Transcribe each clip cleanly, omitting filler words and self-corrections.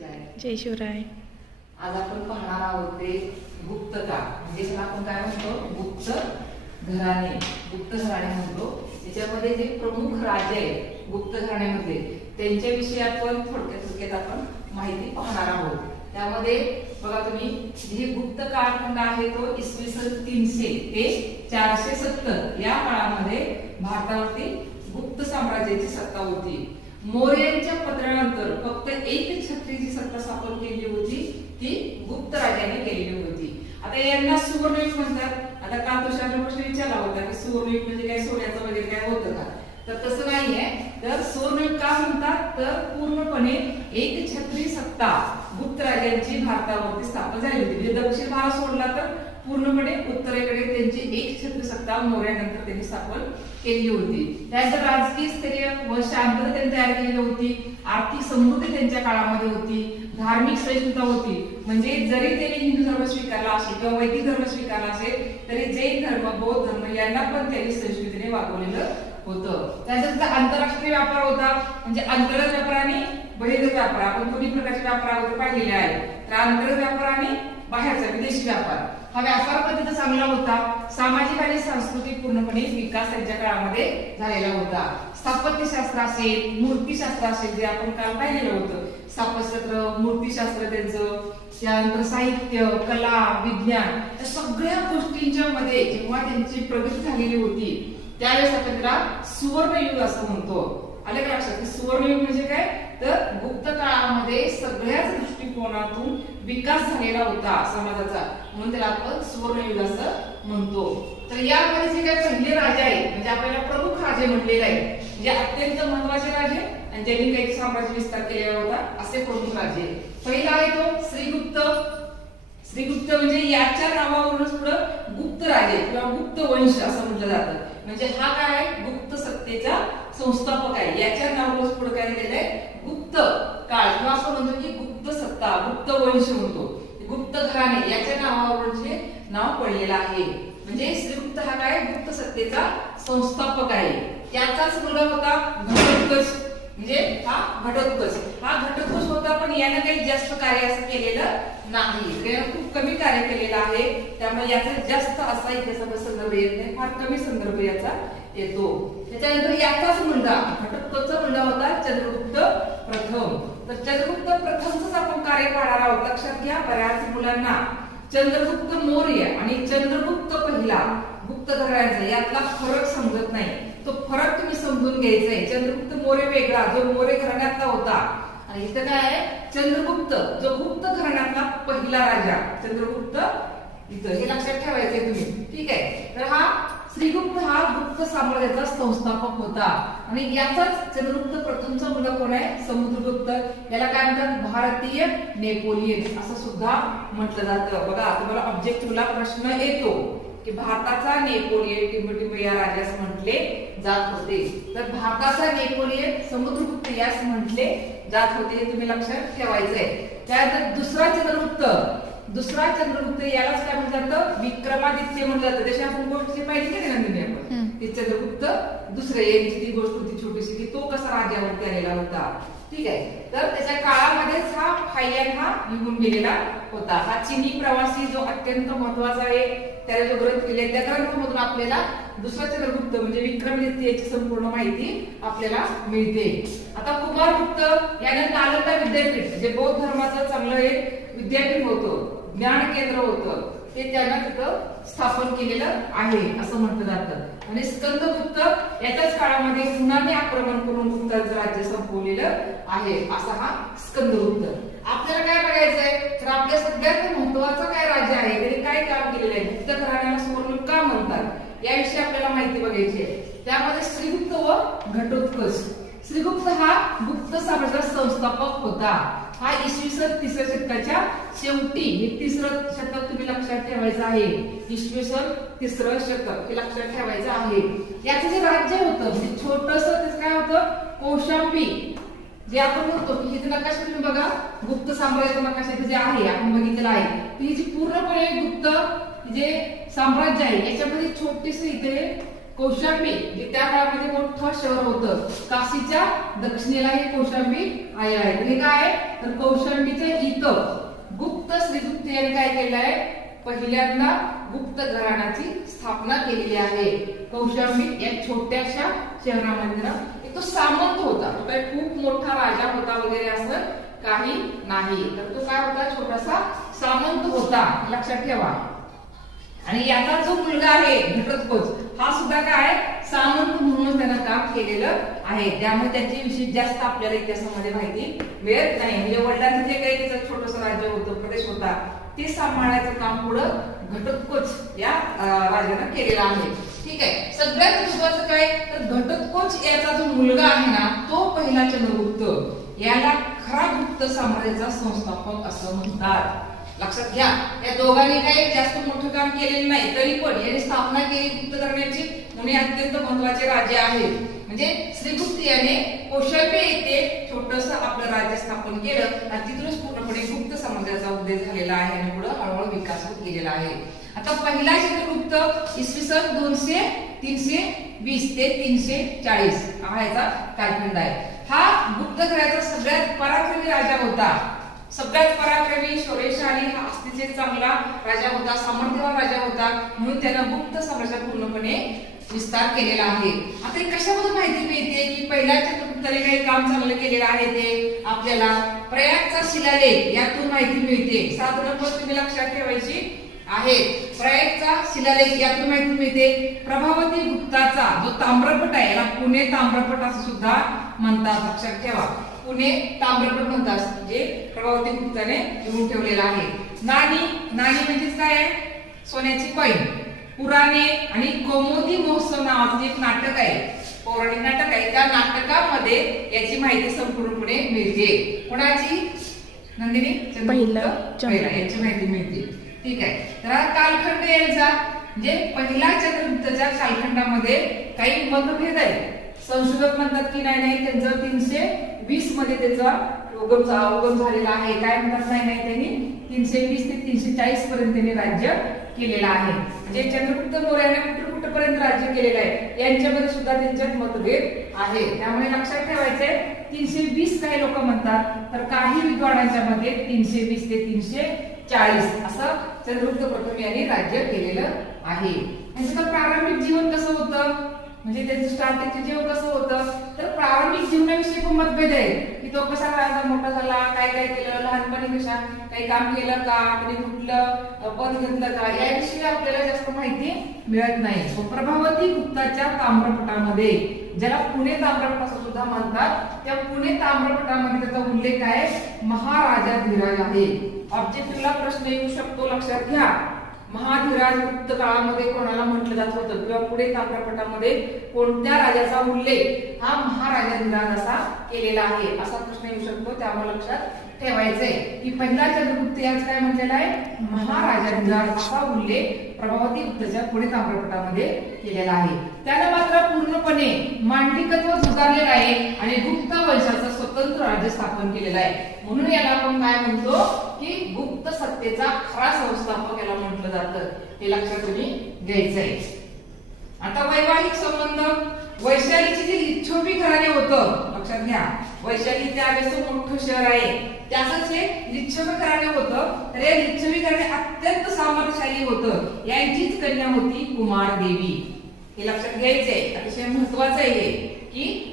जय शिवराय. आज आपण पाहणार आहोत ते गुप्त काळ, म्हणजे ज्याला आपण काय म्हणतो गुप्त घराणे. गुप्त घराणे म्हणतो. त्याच्यामध्ये जे प्रमुख राजे आहेत गुप्त घराण्यामध्ये त्यांच्याविषयी आपण थोडक्यात आपण माहिती पाहणार आहोत. त्यामध्ये बघा तुम्ही, जे गुप्त काळखंड आहे तो इसवी सन 300 ते 470 या काळामध्ये भारतावरती गुप्त साम्राज्याची सत्ता होती. मौर्यांच्या पतनानंतर फक्त एक छत्रीची सत्ता स्थापन केली होती, ती गुप्त राजाने केलेली होती. आता यांना सुवर्णयुग म्हणतात. आता का तुषारने प्रश्न विचारला होता की सुवर्णयुग म्हणजे काय, सोन्याचं वगैरे काय होतं का? तर तसं नाहीये. तर सुवर्णयुग का म्हणतात, तर पूर्णपणे एक छत्री सत्ता गुप्त राजांची भारतावरती स्थापन झाली होती. म्हणजे दक्षिण भारत सोडला तर पूर्णपणे उत्तरेकडे त्यांची एक छत्री सत्ता मौर्यानंतर त्यांनी स्थापन केली होती. त्यानंतर राजकीय स्थैर्य व शांतता त्यांनी तयार केली होती. आर्थिक समृद्धी त्यांच्या काळामध्ये होती. धार्मिक सहिष्णुता होती. म्हणजे जरी त्यांनी हिंदू धर्म स्वीकारला असेल किंवा वैदिक धर्म स्वीकारला असेल तरी जैन धर्म, बौद्ध धर्म यांना पण त्यांनी सहिष्णुतेने वागवलेलं होतं. त्यानंतर आंतरराष्ट्रीय व्यापार होता. म्हणजे अंतर्गत व्यापार आणि बहिर्गत व्यापार, आपण दोन्ही प्रकारचे व्यापार अगोदर पाहिलेले आहेत. तर अंतर्गत व्यापार आणि बाहेरचा विदेशी व्यापार, हा व्यापार पद्धतीचा चांगला होता. सामाजिक आणि सांस्कृतिक पूर्णपणे विकास त्यांच्या काळामध्ये झालेला होता. स्थापत्यशास्त्र असेल, मूर्तिशास्त्र असेल, जे आपण काल पाहिलेलं होतं, स्थापत्यशास्त्र, मूर्तिशास्त्र त्यांचं, त्यानंतर साहित्य, कला, विज्ञान, या सगळ्या गोष्टींच्या मध्ये जेव्हा त्यांची प्रगती झालेली होती त्यावेळेस आपण त्याला सुवर्णयुग असं म्हणतो. आले का लक्षात? सुवर्णयुग म्हणजे काय, तर गुप्त काळामध्ये सगळ्याच दृष्टिकोनातून विकास झालेला होता समाजाचा, म्हणून त्याला आपण सुवर्णयुग असं म्हणतो. तर यामध्ये जे काही पहिले राजे आहेत, म्हणजे आपल्याला प्रमुख राजे म्हटलेले आहेत, जे अत्यंत महत्वाचे राजे आणि ज्यांनी काही साम्राज्य विस्तार केलेला होता, असे प्रमुख राजे. पहिला आहे तो श्रीगुप्त. श्रीगुप्त म्हणजे याच्या नावावरूनच पुढे गुप्त राजे किंवा गुप्त वंश असं म्हटलं जातं. म्हणजे हा काय आहे, गुप्त सत्तेचा संस्थापक आहे. याच्या नावावरूनच पुढे काय झालेलं आहे, गुप्त काळ किंवा असं म्हणतो की गुप्त सत्ता, गुप्त वंश म्हणतो. गुप्त घराणे याच्या नावावरून हे नाव पडलेलं आहे. म्हणजे श्रीगुप्त हा काय, गुप्त सत्तेचा संस्थापक आहे. याचाच मुलगा होता घटोत्कच. म्हणजे हा घटोत्कच होता, पण यानं काही जास्त कार्य असं केलेलं नाही. त्यानं खूप कमी कार्य केलेलं आहे. त्यामुळे याचा जास्त असा इतिहासाचा संदर्भ येत नाही, फार कमी संदर्भ याचा येतो. त्याच्यानंतर याचाच मुलगा, घटोत्कचचा मुलगा होता चंद्रगुप्त प्रथम. तर चंद्रगुप्त प्रथमच आपण कार्य पाहणार आहोत. लक्षात घ्या, बऱ्याच मुलांना चंद्रगुप्त मौर्य आणि चंद्रगुप्त पहिला गुप्त घराण्याचा यातला फरक समजत नाही. तो फरक तुम्ही समजून घ्यायचा आहे. चंद्रगुप्त मौर्य वेगळा, जो मौर्य घराण्यातला होता, आणि इथं काय आहे, चंद्रगुप्त जो गुप्त घराण्यातला पहिला राजा चंद्रगुप्त, इथं हे लक्षात ठेवायचंय तुम्ही. ठीक आहे. तर हा श्रीगुप्त हा गुप्त साम्राज्याचा संस्थापक होता. आणि याचाच चंद्रगुप्त प्रथमचा मुलगा कोण आहे, समुद्रगुप्त. याला काय म्हणतात, भारतीय नेपोलियन असं सुद्धा म्हटलं जातं. बघा, तुम्हाला ऑब्जेक्टिव्हला प्रश्न येतो की भारताचा नेपोलियन टिंबटिंब या राजास म्हटले जात होते. तर भारताचा नेपोलियन समुद्रगुप्त यास म्हटले जात होते, हे तुम्ही लक्षात ठेवायचंय. त्यानंतर दुसरा चंद्रगुप्त यालाच काय म्हटलं जातं, विक्रमादित्य म्हटलं जातं. जशी आपण गोष्ट पाहिजे की नाही आपण, की चंद्रगुप्त दुसरे यांची ती गोष्ट होती छोटीशी, की तो कसा राज्यावरती आलेला होता. ठीक आहे. तर त्याच्या काळामध्येच हा फाययान हा निघून गेलेला होता. हा चीनी प्रवासी जो अत्यंत महत्वाचा आहे, त्याला जो ग्रंथ लिहिले त्या ग्रंथामधून आपल्याला दुसरा चंद्रगुप्त म्हणजे विक्रमादित्य याची संपूर्ण माहिती आपल्याला मिळते. आता कुमारगुप्त यानं नालंदा विद्यापीठ, जे बौद्ध धर्माचं चांगलं एक विद्यापीठ होतं, ज्ञान केंद्र होतं, ते त्यानं तिथं स्थापन केलेलं आहे असं म्हटलं जातं. आणि स्कंदगुप्त याच्याच काळामध्ये हुनाने आक्रमण करून गुप्तांचं राज्य संपवलेलं आहे, असा हा स्कंदगुप्त. आपल्याला काय बघायचंय, तर आपल्या सगळ्यात महत्वाचा काय राज्य आहे, त्याने काय काम केलेलं आहे, गुप्त घराण्याला सुवर्णयुग का म्हणतात, याविषयी आपल्याला माहिती बघायची आहे. त्यामध्ये श्रीगुप्त व घटोत्कच. श्रीगुप्त हा गुप्त साम्राज्याचा संस्थापक होता. हा इसवी सन 3ऱ्या शतकाच्या शेवटी, हे 3रं शतक तुम्ही लक्षात ठेवायचं आहे. इसवी सन 3रं शतक हे लक्षात ठेवायचं आहे. याचं जे राज्य होतं, म्हणजे छोटंसं त्याचं काय होतं, कौशांबी, जे आपण म्हणतो की इथे नकाशा तुम्ही बघा, गुप्त साम्राज्याचा नकाशा इथे जे आहे आपण बघितलेला आहे, ही जी पूर्णपणे गुप्त जे साम्राज्य आहे याच्यामध्ये छोटीशी इथे कौशांबी जे त्या काळामध्ये मोठं शहर होतं, काशीच्या दक्षिणेला हे कौशांबी आहे. तर हे काय आहे तर कौशांबीच्या इथं गुप्त श्रीगुप्त यांनी काय केलं आहे, पहिल्यांदा गुप्त घराण्याची स्थापना केलेली आहे. कौशांबी या छोट्याशा शहरामध्ये ना तो सामंत होता, तो काही खूप मोठा राजा होता वगैरे असं काही नाही, तर तो काय होता छोटासा सामंत होता, लक्षात ठेवा. आणि याचा जो मुलगा आहे घटोत्कच हा सुद्धा काय सामंत म्हणून त्यानं काम केलेलं आहे, त्यामुळे त्याची विशेष जास्त आपल्याला इतिहासामध्ये माहिती मिळत नाही. म्हणजे वडिलांचं जे काही त्याचं छोटंसं राज्य होतं, प्रदेश होता, ते सांभाळण्याचं काम पुढं घटोत्कच या राजानं केलेलं आहे. ठीक आहे. सगळ्यात महत्त्वाचं काय तर घटोत्कच याचा जो मुलगा आहे ना तो पहिला चंद्रगुप्त, याला खरा गुप्त साम्राज्याचा संस्थापक असं म्हणतात. लक्षात घ्या, या दोघांनी काही जास्त मोठं काम केलेलं नाही, तरी पण याने स्थापना केली गुप्त घराण्याची म्हणून अत्यंत महत्त्वाचे राजे आहेत. म्हणजे श्रीगुप्त याने कौशांबी येथे छोटंसं आपलं राज्य स्थापन केलं आणि तिथूनच पूर्णपणे गुप्त साम्राज्याचा उदय झालेला आहे आणि पुढे हळूहळू विकास होत गेलेला आहे. आता पहिला चंद्रगुप्त इसवी सन 320 ते 340 हा याचा कालखंड आहे. हा गुप्त घराचा सगळ्यात पराक्रमी राजा होता, सगळ्यात पराक्रमी, शौर्यशाली, हा अस्थितीत चांगला राजा होता, सामर्थ्यवान राजा होता, म्हणून त्यानं गुप्त साम्राज्याचा पूर्णपणे विस्तार केलेला आहे. आता हे कशामध्ये माहिती मिळते की पहिल्या चंद्रगुप्ताने काही काम चांगलं केलेलं आहे ते आपल्याला प्रयागचा शिलालेख यातून माहिती मिळते. साधारणपणे तुम्ही लक्षात ठेवायची आहे. प्रयागचा शिलालेख यातून माहिती मिळते. प्रभावती गुप्ताचा जो ताम्रपट आहे याला पुणे ताम्रपट असं सुद्धा म्हणतात, लक्षात ठेवा. पुणे ताम्रपट म्हणतात, जे प्रभावती गुप्ताने लिहून ठेवलेला आहे. नाणी म्हणजेच काय आहे, सोन्याची कॉइन. पुराणे आणि कौमुदी महोत्सव नावाचं एक नाटक आहे, पौराणिक नाटक आहे, त्या नाटकामध्ये याची माहिती संपूर्णपणे मिळते. कोणाची? नंदिनी पहिला याची माहिती मिळते. ठीक आहे. तर हा कालखंड यांचा म्हणजे पहिला चंद्रगुप्ताच्या कालखंडामध्ये काही मतभेद आहेत. संशोधक म्हणतात की नाही त्यांचं 320 मध्ये त्याचा उगम झालेला आहे. काय म्हणतात नाही त्यांनी 320 ते 340 पर्यंत त्यांनी राज्य केलेलं आहे. म्हणजे चंद्रगुप्त मौर्याने कुठपर्यंत राज्य केलेलं आहे यांच्यामध्ये सुद्धा त्यांच्यात मतभेद आहे. त्यामुळे लक्षात ठेवायचंय 320 काही लोक म्हणतात, तर काही विद्वानांच्या मध्ये 320 ते 340 असं चंद्रगुप्त प्रथम यांनी राज्य केलेलं आहे. त्यांचं प्रारंभिक जीवन कसं होतं, म्हणजे त्यांचं स्टार्टिंगचं जीवन कसं होतं, तर प्रारंभिक जीवनाविषयी पण मतभेद आहे की तो कसा मोठा झाला, काय काय केलं, लहानपणी कशा काही काम केलं का, कधी कुठलं पद घेतलं का, याविषयी आपल्याला जास्त माहिती मिळत नाही. प्रभावती गुप्ताच्या ताम्रपटामध्ये, ज्याला पुणे ताम्रपट असं सुद्धा म्हणतात, त्या पुणे ताम्रपटामध्ये त्याचा उल्लेख आहे महाराजाधिराज आहे. ऑब्जेक्टिव्हला प्रश्न येऊ शकतो, लक्षात घ्या. महाधिराज गुप्त काळामध्ये कोणाला म्हटलं जात होतं किंवा पुढे ताम्रपटामध्ये कोणत्या राजाचा उल्लेख हा महाराजाधिराज असा केलेला आहे असा प्रश्न येऊ शकतो. त्यामुळे लक्षात ठेवायचंय की पहिला चंद्रगुप्त याच काय म्हटलेला आहे महाराजाधिराज असा उल्लेख प्रभावती गुप्ताच्या पुढे ताम्रपटामध्ये केलेला आहे. त्यानं मात्र पूर्णपणे मांडलिकत्व झुगारलेलं आहे आणि गुप्त वंशाचं स्वतंत्र राज्य स्थापन केलेलं आहे. म्हणून याला आपण काय म्हणतो की गुप्त सत्तेचा खरा संस्थापक याला म्हटलं जातं. हे लक्षात तुम्ही घ्यायचंय. आता वैवाहिक संबंध, वैशालीचे जे लिच्छवी घराणे होतं, लक्षात घ्या, वैशाली त्यावेळेस मोठं शहर आहे, त्याच हे लिच्छवी घराणे होतं. तर या लिच्छवी घराणे अत्यंत सामर्थ्यशाली होतं. यांचीच कन्या होती कुमारदेवी. हे लक्षात घ्यायचंय, अतिशय महत्वाचं आहे हे की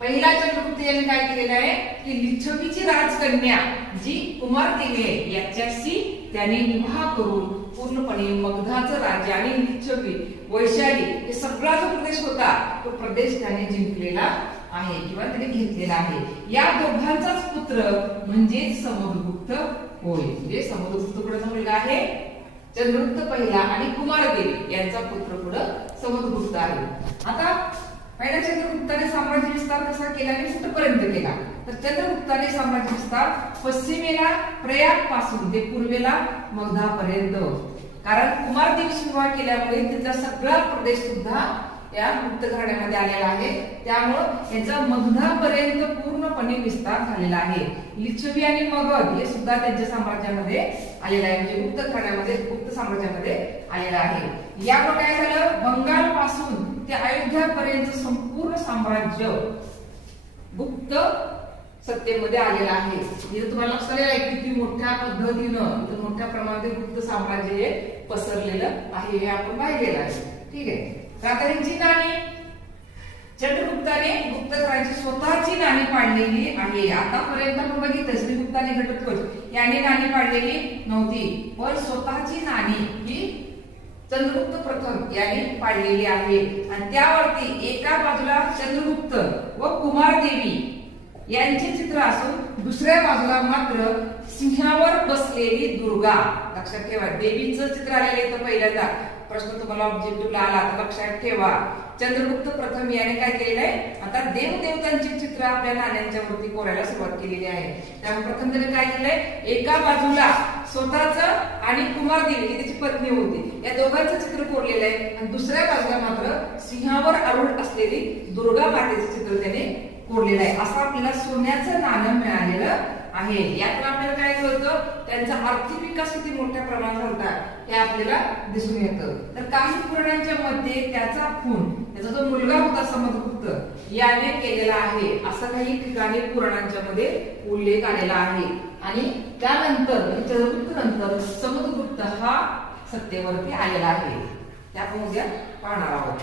पहिला चंद्रगुप्त यांनी काय केलेलं आहे की लिच्छवीची राजकन्या जी कुमारदेवी आहे याच्याशी त्याने विवाह करून पूर्णपणे मगधाचं राज्य आणि लिच्छवी, वैशाली हे सगळा जो प्रदेश होता तो प्रदेश त्याने जिंकलेला आहे किंवा त्याने घेतलेला आहे. या दोघांचाच पुत्र म्हणजे समुद्रगुप्त होय. म्हणजे समुद्रगुप्त कुणाचा मुलगा आहे चंद्रगुप्त पहिला आणि कुमारदेवी यांचा पुत्र पुढे समुद्रगुप्त आहे. आता पहिल्या चंद्रगुप्ताने साम्राज्य विस्तार कसा केला आणि कुठपर्यंत केला, तर चंद्रगुप्ताने साम्राज्य विस्तार पश्चिमेला प्रयाग पासून ते पूर्वेला मगधापर्यंत, कारण कुमारदेवीशी विवाह केल्यामुळे तिथला सगळा प्रदेश सुद्धा या गुप्त घराण्यामध्ये आलेला आहे. त्यामुळे याचा मगधापर्यंत पूर्णपणे विस्तार झालेला आहे. लिच्छवी आणि मगध हे सुद्धा त्यांच्या साम्राज्यामध्ये आलेलं आहे, म्हणजे गुप्त घराण्यामध्ये गुप्त साम्राज्यामध्ये आलेला आहे. यामुळे काय झालं, बंगाल पासून ते अयोध्यापर्यंत संपूर्ण साम्राज्य गुप्त सत्तेमध्ये आलेलं आहे. इथे तुम्हाला लक्षात आलेलं आहे किती मोठ्या पद्धतीनं इथं मोठ्या प्रमाणात गुप्त साम्राज्य हे पसरलेलं आहे, हे आपण पाहिलेलं आहे. ठीक आहे. तर आता यांची नाणी, चंद्रगुप्ताने गुप्त घराची स्वतःची नाणी पाडलेली आहे. आतापर्यंत आपण बघितलं श्रीगुप्ताने घटोत्कच यांनी नाणी पाडलेली नव्हती, पण स्वतःची नाणी ही चंद्रगुप्त प्रथम यांनी पाडलेली आहे. आणि त्यावरती एका बाजूला चंद्रगुप्त व कुमारदेवी यांचे चित्र असून दुसऱ्या बाजूला मात्र सिंहावर बसलेली दुर्गा. लक्षात ठेवा, देवीचं चित्र आलेलं आहे. पहिल्यांदा प्रश्न तुम्हाला ऑब्जेक्टिव्हला आला तर लक्षात ठेवा, चंद्रगुप्त प्रथम याने काय केलेलं आहे, आता देवदेवतांची चित्र आपल्या नाण्यांच्या वरती कोरायला सुरुवात केलेली आहे. त्यामुळे प्रथम त्याने काय केलंय, एका बाजूला स्वतःच आणि कुमारदेवी ही त्याची पत्नी होती, या दोघांचं चित्र कोरलेलं आहे. आणि दुसऱ्या बाजूला मात्र सिंहावर आरूढ असलेली दुर्गा मातेचं चित्र त्याने कोरलेलं आहे. असं आपल्याला सोन्याचं नाणं मिळालेलं आहे. यातून आपल्याला काय कळतं, त्यांचा आर्थिक विकास किती मोठ्या प्रमाणात होता हे आपल्याला दिसून येतं. तर काही पुराणांच्या मध्ये त्याचा खून, त्याचा जो मुलगा होता समुद्रगुप्त याने केलेला आहे, असं काही ठिकाणी पुराणांच्या मध्ये उल्लेख आलेला आहे. आणि त्यानंतर चंद्रगुप्त नंतर समुद्रगुप्त हा सत्तेवरती आलेला आहे. ते आपण उद्या पाहणार आहोत.